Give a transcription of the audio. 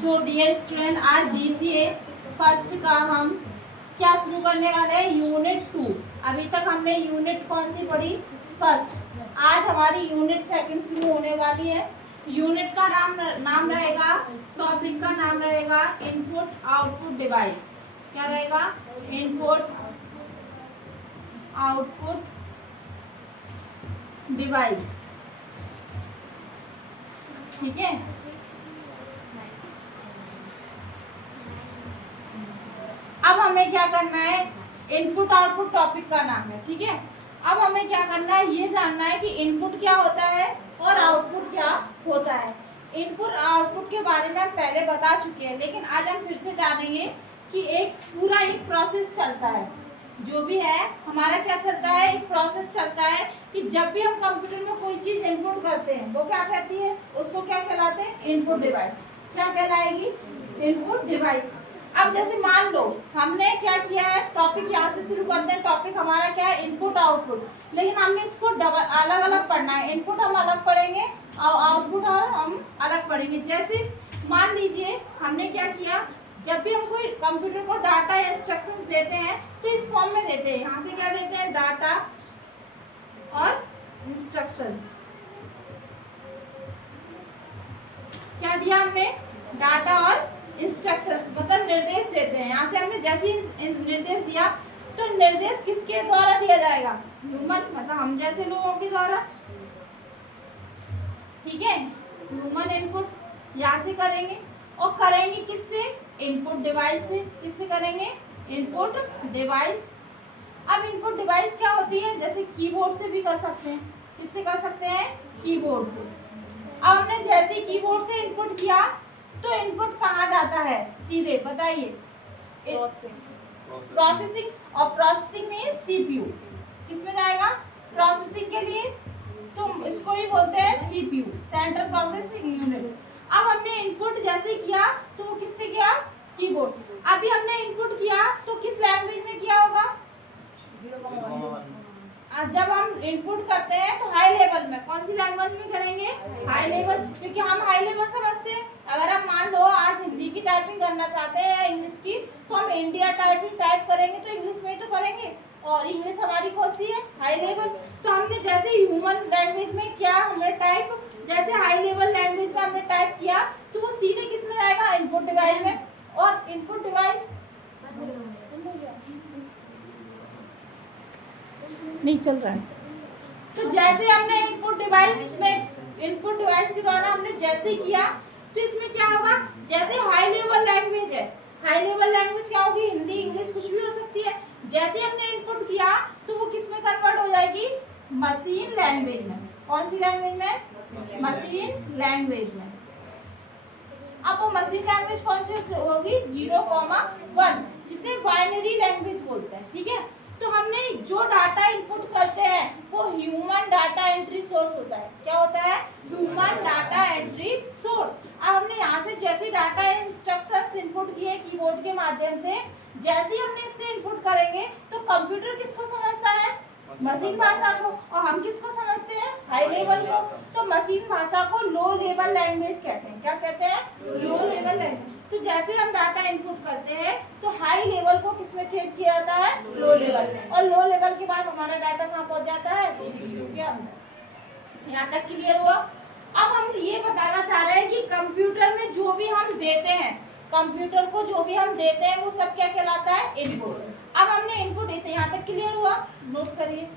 So dear student, आज DCA first का हम क्या शुरू करने वाले हैं, यूनिट 2। अभी तक हमने यूनिट कौन सी पढ़ी, फर्स्ट। आज हमारी यूनिट सेकंड शुरू होने वाली है। यूनिट का नाम रहेगा, टॉपिक का नाम रहेगा इनपुट आउटपुट डिवाइस। क्या रहेगा, इनपुट आउटपुट डिवाइस। ठीक है, अब हमें क्या करना है, इनपुट आउटपुट टॉपिक का नाम है। ठीक है, अब हमें क्या करना है, ये जानना है कि इनपुट क्या होता है और आउटपुट क्या होता है। इनपुट आउटपुट के बारे में हम पहले बता चुके हैं, लेकिन आज हम फिर से जानेंगे कि एक पूरा एक प्रोसेस चलता है। जो भी है हमारा क्या चलता है, एक प्रोसेस चलता है कि जब भी हम कंप्यूटर में कोई चीज इनपुट करते हैं वो क्या कहती है, उसको क्या कहलाते हैं, इनपुट डिवाइस। क्या कहलाएगी, इनपुट डिवाइस। अब जैसे मान लो हमने क्या किया है, टॉपिक यहाँ से शुरू करते हैं। टॉपिक हमारा क्या है, इनपुट आउटपुट, लेकिन हमने इसको अलग अलग पढ़ना है। इनपुट हम अलग पढ़ेंगे और आउटपुट और हम अलग पढ़ेंगे। जैसे मान लीजिए हमने क्या किया, जब भी हम कोई कंप्यूटर को डाटा या इंस्ट्रक्शंस देते हैं तो इस फॉर्म में देते हैं। यहाँ से क्या देते हैं, डाटा और इंस्ट्रक्शंस। क्या दिया हमने, डाटा और इंस्ट्रक्शंस, मतलब निर्देश देते हैं। यहाँ से हमने जैसे ही निर्देश दिया तो निर्देश किसके द्वारा दिया जाएगा, ह्यूमन, मतलब हम जैसे लोगों के द्वारा। ठीक है, ह्यूमन इनपुट यहाँ से करेंगे और करेंगे किससे, इनपुट डिवाइस से। किससे करेंगे, इनपुट डिवाइस। अब इनपुट डिवाइस क्या होती है, जैसे कीबोर्ड से भी कर सकते हैं। किससे कर सकते हैं, कीबोर्ड से। अब हमने जैसे कीबोर्ड से इनपुट किया तो इनपुट कहाँ जाता है, सीधे बताइए, प्रोसेसिंग। और प्रोसेसिंग में CPU किसमें जाएगा, प्रोसेसिंग के लिए, तो इसको भी बोलते हैं CPU, सेंट्रल प्रोसेसिंग यूनिट। अब हमने इनपुट जैसे किया तो वो किससे किया, कीबोर्ड। अभी हमने इनपुट किया तो किस लैंग्वेज में किया होगा, जब हम इनपुट करते हैं तो हाई लेवल में, कौन सी लैंग्वेज में करेंगे, हाई लेवल, क्योंकि हम हाई लेवल समझते हैं। अगर हम मान लो आज हिंदी की टाइपिंग करना चाहते हैं या इंग्लिश की, तो हम इंडिया टाइपिंग टाइप करेंगे तो इंग्लिश में ही तो करेंगे, और इंग्लिश हमारी कौन सी है, हाई लेवल। तो हमने जैसे ह्यूमन लैंग्वेज में किया हमने टाइप, जैसे हाई लेवल लैंग्वेज में हमने टाइप किया तो वो सीधे किस में जाएगा, इनपुट डिवाइस में। और इनपुट डिवाइस नहीं चल रहा है, तो जैसे हमने इनपुट डिवाइस में, इनपुट डिवाइस के द्वारा हमने जैसे किया तो इसमें क्या होगा, जैसे हाई लेवल लैंग्वेज है, हाई लेवल लैंग्वेज क्या होगी, हिंदी इंग्लिश कुछ भी हो सकती है। जैसे हमने इनपुट किया तो वो किस में कन्वर्ट हो जाएगी, मशीन लैंग्वेज में। कौन सी लैंग्वेज में, मशीन लैंग्वेज में। अब वो मशीन लैंग्वेज कौन सी होगी, 0,1, जिसे बाइनरी लैंग्वेज बोलते हैं। ठीक है, तो हमने जो डाटा इनपुट करते हैं वो ह्यूमन डाटा एंट्री सोर्स होता है। क्या होता है, ह्यूमन डाटा एंट्री सोर्स। अब हमने यहाँ से जैसे डाटा इंस्ट्रक्शंस इनपुट किए कीबोर्ड के माध्यम से, जैसे ही हमने इससे इनपुट करेंगे तो कंप्यूटर किसको समझता है, मशीन भाषा को, और हम किसको समझते हैं, हाई लेवल को। तो मशीन भाषा को लो लेवल लैंग्वेज कहते हैं। क्या कहते हैं, लो लेवल लैंग्वेज। तो जैसे हम डाटा इनपुट करते हैं तो हाई लेवल को किसमें चेंज किया जाता है, लो लेवल में, और लो लेवल के बाद हमारा डाटा कहाँ पहुंच जाता है, CPU के अंदर। यहाँ तक क्लियर हुआ। अब हम ये बताना चाह रहे हैं कि कंप्यूटर में जो भी हम देते हैं, कंप्यूटर को जो भी हम देते हैं वो सब क्या कहलाता है, इनपुट। अब हमने इनपुट देते हैं, यहाँ तक क्लियर हुआ, नोट करिए।